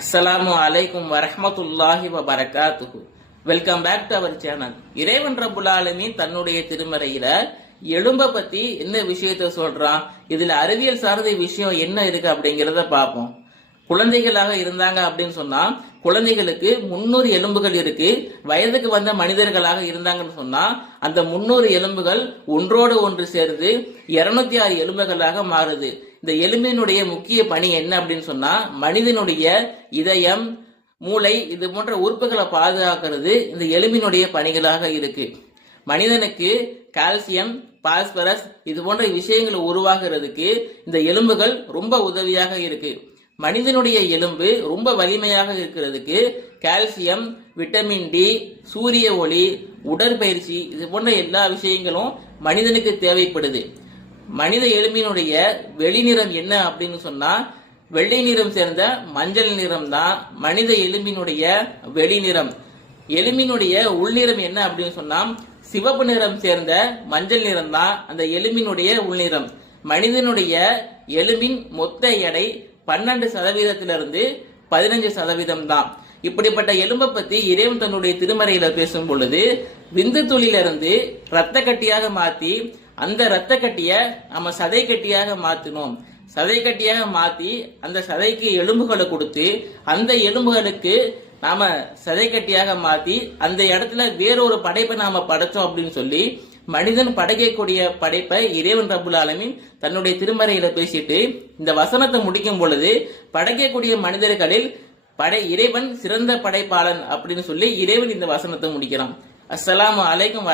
அஸ்ஸலாமு அலைக்கும் வரஹ்மத்துல்லாஹி வபரகாத்துஹு. Welcome back to our channel. இறைவன் ரப்புல் ஆலமீன் தன்னுடைய திருமறையில எலும்ப பத்தி என்ன விஷயத்த சொல்றான், இதுல அறிவியல் சார்ந்த விஷயம் என்ன இருக்கு அப்படிங்கறத பார்ப்போம். குழந்தைகளாக இருந்தாங்க அப்படின்னு சொன்னா குழந்தைகளுக்கு 300 எலும்புகள் இருக்கு. வயதுக்கு வந்த மனிதர்களாக இருந்தாங்கன்னு சொன்னா அந்த 300 எலும்புகள் ஒன்றோடு ஒன்று சேர்ந்து 206 எலும்புகளாக மாறுது. இந்த எலும்பினுடைய முக்கிய பணி என்ன அப்படின்னு சொன்னா மனிதனுடைய இதயம், மூளை இது போன்ற உறுப்புகளை பாதுகாக்கிறது இந்த எலும்பினுடைய பணிகளாக இருக்கு. மனிதனுக்கு கால்சியம், பாஸ்பரஸ் இது போன்ற விஷயங்கள் உருவாகிறதுக்கு இந்த எலும்புகள் ரொம்ப உதவியாக இருக்கு. மனிதனுடைய எலும்பு ரொம்ப வலிமையாக இருக்கிறதுக்கு கால்சியம், விட்டமின் டி, சூரிய ஒளி, உடற்பயிற்சி இது போன்ற எல்லா விஷயங்களும் மனிதனுக்கு தேவைப்படுது. மனித எலும்பினுடைய வெளிநிறம் என்ன அப்படின்னு சொன்னா வெள்ளை நிறம் சேர்ந்த மஞ்சள் நிறம் தான் மனித எலும்பினுடைய வெளிநிறம். எலும்பினுடைய உள்நிறம் என்ன அப்படின்னு சொன்னா சிவப்பு நிறம் சேர்ந்த மஞ்சள் நிறம் தான் அந்த எலும்பினுடைய உள்நிறம். மனிதனுடைய எலும்பின் மொத்த எடை 12% 15% தான். இப்படிப்பட்ட எலும்பை பத்தி இறைவன் தன்னுடைய திருமறையில பேசும் பொழுது விந்து துளியிலிருந்து ரத்த கட்டியாக மாத்தி அந்த ரத்த கட்டிய நம்ம சதை கட்டியாக மாத்தினோம். சதை கட்டியாக மாத்தி அந்த சதைக்கு எலும்புகளை கொடுத்து அந்த எலும்புகளுக்கு நாம சதை கட்டியாக மாத்தி அந்த இடத்துல வேறொரு படைப்பை நாம படைச்சோம் அப்படின்னு சொல்லி மனிதன் படைக்கக்கூடிய படைப்பை இறைவன் ரப்புல் ஆலமீன் தன்னுடைய திருமறையில பேசிட்டு இந்த வசனத்தை முடிக்கும் பொழுது படைக்கக்கூடிய மனிதர்களில் இறைவன் சிறந்த படைப்பாளன் அப்படின்னு சொல்லி இறைவன் இந்த வசனத்தை முடிக்கிறான். அஸ்ஸலாமு அலைக்கும்.